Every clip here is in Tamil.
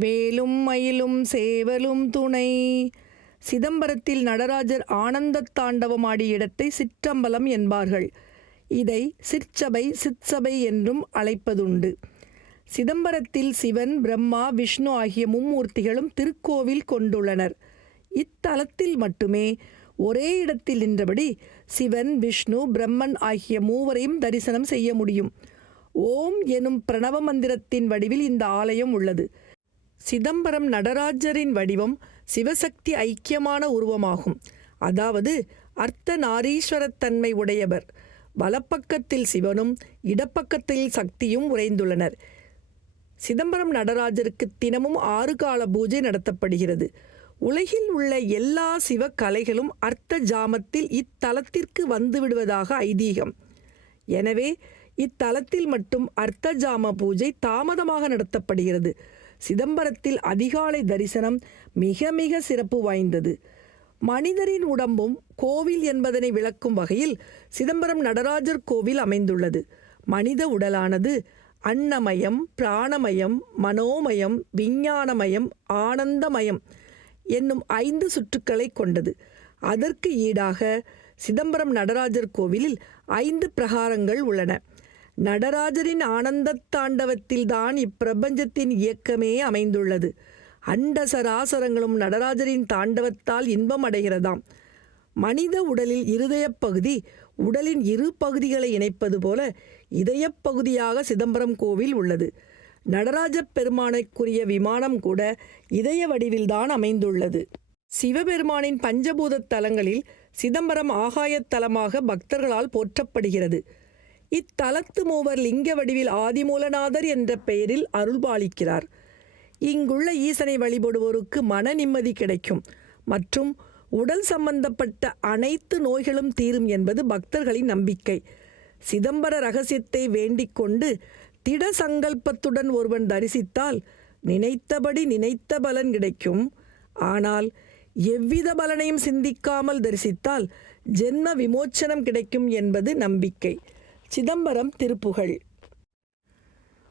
வேலும் மயிலும் சேவலும் துணை. சிதம்பரத்தில் நடராஜர் ஆனந்தத்தாண்டவம் தாண்டவமாடிய இடத்தை சிற்றம்பலம் என்பார்கள். இதை சிற்சபை சிற்சபை என்றும் அழைப்பதுண்டு. சிதம்பரத்தில் சிவன் பிரம்மா விஷ்ணு ஆகிய மும்மூர்த்திகளும் திருக்கோவில் கொண்டுள்ளனர். இத்தலத்தில் மட்டுமே ஒரே இடத்தில் நின்றபடி சிவன் விஷ்ணு பிரம்மன் ஆகிய மூவரையும் தரிசனம் செய்ய முடியும். ஓம் எனும் பிரணவ மந்திரத்தின் வடிவில் இந்த ஆலயம் உள்ளது. சிதம்பரம் நடராஜரின் வடிவம் சிவசக்தி ஐக்கியமான உருவமாகும். அதாவது அர்த்த நாரீஸ்வரத்தன்மை உடையவர். வலப்பக்கத்தில் சிவனும் இடப்பக்கத்தில் சக்தியும் உறைந்துள்ளனர். சிதம்பரம் நடராஜருக்கு தினமும் ஆறு கால பூஜை நடத்தப்படுகிறது. உலகில் உள்ள எல்லா சிவ கலைகளும் அர்த்த ஜாமத்தில் இத்தலத்திற்கு வந்துவிடுவதாக ஐதீகம். எனவே இத்தலத்தில் மட்டும் அர்த்த ஜாம பூஜை தாமதமாக நடத்தப்படுகிறது. சிதம்பரத்தில் அதிகாலை தரிசனம் மிக மிக சிறப்பு வாய்ந்தது. மனிதரின் உடம்பும் கோவில் என்பதனை விளக்கும் வகையில் சிதம்பரம் நடராஜர் கோவில் அமைந்துள்ளது. மனித உடலானது அன்னமயம் பிராணமயம் மனோமயம் விஞ்ஞானமயம் ஆனந்தமயம் என்னும் ஐந்து சுற்றுக்களை கொண்டது. அதற்கு ஈடாக சிதம்பரம் நடராஜர் கோவிலில் ஐந்து பிரகாரங்கள் உள்ளன. நடராஜரின் ஆனந்த தாண்டவத்தில்தான் இப்பிரபஞ்சத்தின் இயக்கமே அமைந்துள்ளது. அண்ட சராசரங்களும் நடராஜரின் தாண்டவத்தால் இன்பம் அடைகிறதாம் மனித உடலில் இருதயப் பகுதி உடலின் இரு பகுதிகளை இணைப்பது போல இதயப் பகுதியாக சிதம்பரம் கோவில் உள்ளது. நடராஜ பெருமானைக்குரிய விமானம் கூட இதய வடிவில்தான் அமைந்துள்ளது. சிவபெருமானின் பஞ்சபூத தலங்களில் சிதம்பரம் ஆகாயத் தலமாக பக்தர்களால் போற்றப்படுகிறது. இத்தலத்து மூவர் லிங்க வடிவில் ஆதிமூலநாதர் என்ற பெயரில் அருள்பாலிக்கிறார். இங்குள்ள ஈசனை வழிபடுவோருக்கு மன நிம்மதி கிடைக்கும். மற்றும் உடல் சம்பந்தப்பட்ட அனைத்து நோய்களும் தீரும் என்பது பக்தர்களின் நம்பிக்கை. சிதம்பர ரகசியத்தை வேண்டிக் கொண்டு திட சங்கல்பத்துடன் ஒருவன் தரிசித்தால் நினைத்தபடி நினைத்த பலன் கிடைக்கும். ஆனால் எவ்வித பலனையும் சிந்திக்காமல் தரிசித்தால் ஜென்ம விமோச்சனம் கிடைக்கும் என்பது நம்பிக்கை. சிதம்பரம் திருப்புகழ்.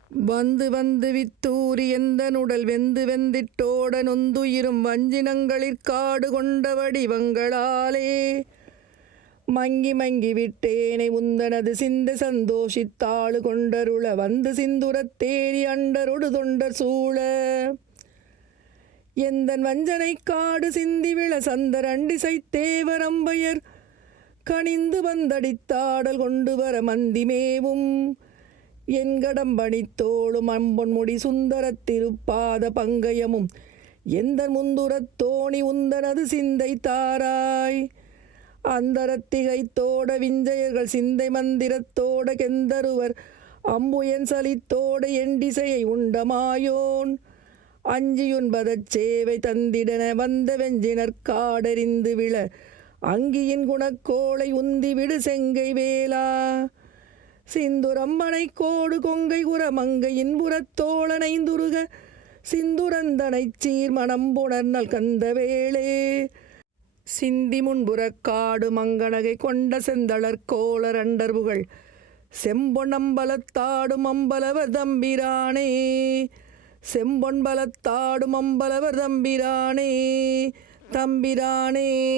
வந்து வந்து வித்தூரி எந்த நுடல் வெந்து வெந்திட்டோட நொந்துயிரும் வஞ்சினங்களிற்காடு கொண்ட வடிவங்களாலே. மங்கி மங்கி விட்டேனை உந்தனது சிந்த சந்தோஷித்தாளு கொண்டருள வந்து சிந்துரத் தேரி அண்டரொடு தொண்டர் சூழ. எந்தன் வஞ்சனை காடு சிந்தி விழ சந்தரண்டிசை தேவரம்பையர் கனிந்து வந்தடித்தாடல் கொண்டு வர மந்திமேவும் என் கடம்பணித்தோளும் அம்பொன்முடி சுந்தரத் திருப்பாத பங்கயமும். எந்த முந்துரத் தோணி உந்தனது சிந்தை தாராய். அந்தரத்திகைத்தோட விஞ்சையர்கள் சிந்தை மந்திரத்தோட கெந்தருவர். அம்புயன் சலித்தோட எண்டிசையை உண்டமாயோன். அஞ்சியுன்பதச் சேவை தந்திடன வந்த வெஞ்சினர் காடறிந்து விழ அங்கியின் குணக்கோளை உந்தி விடு செங்கை வேலா. சிந்துரம்மனை கோடு கொங்கை குரமங்கையின் புறத்தோளனைந்துருக சிந்துரந்தனைச் சீர் மணம் புணர்நல் கந்த வேளே. சிந்தி முன்புறக் காடு மங்கனகை கொண்ட செந்தளர் கோளர் அண்டர்புகள் செம்பொன்னம்பலத்தாடும் அம்பலவர் தம்பிரானே. செம்பொன்பலத்தாடும் அம்பலவர் தம்பிரானே. தம்பிரானே.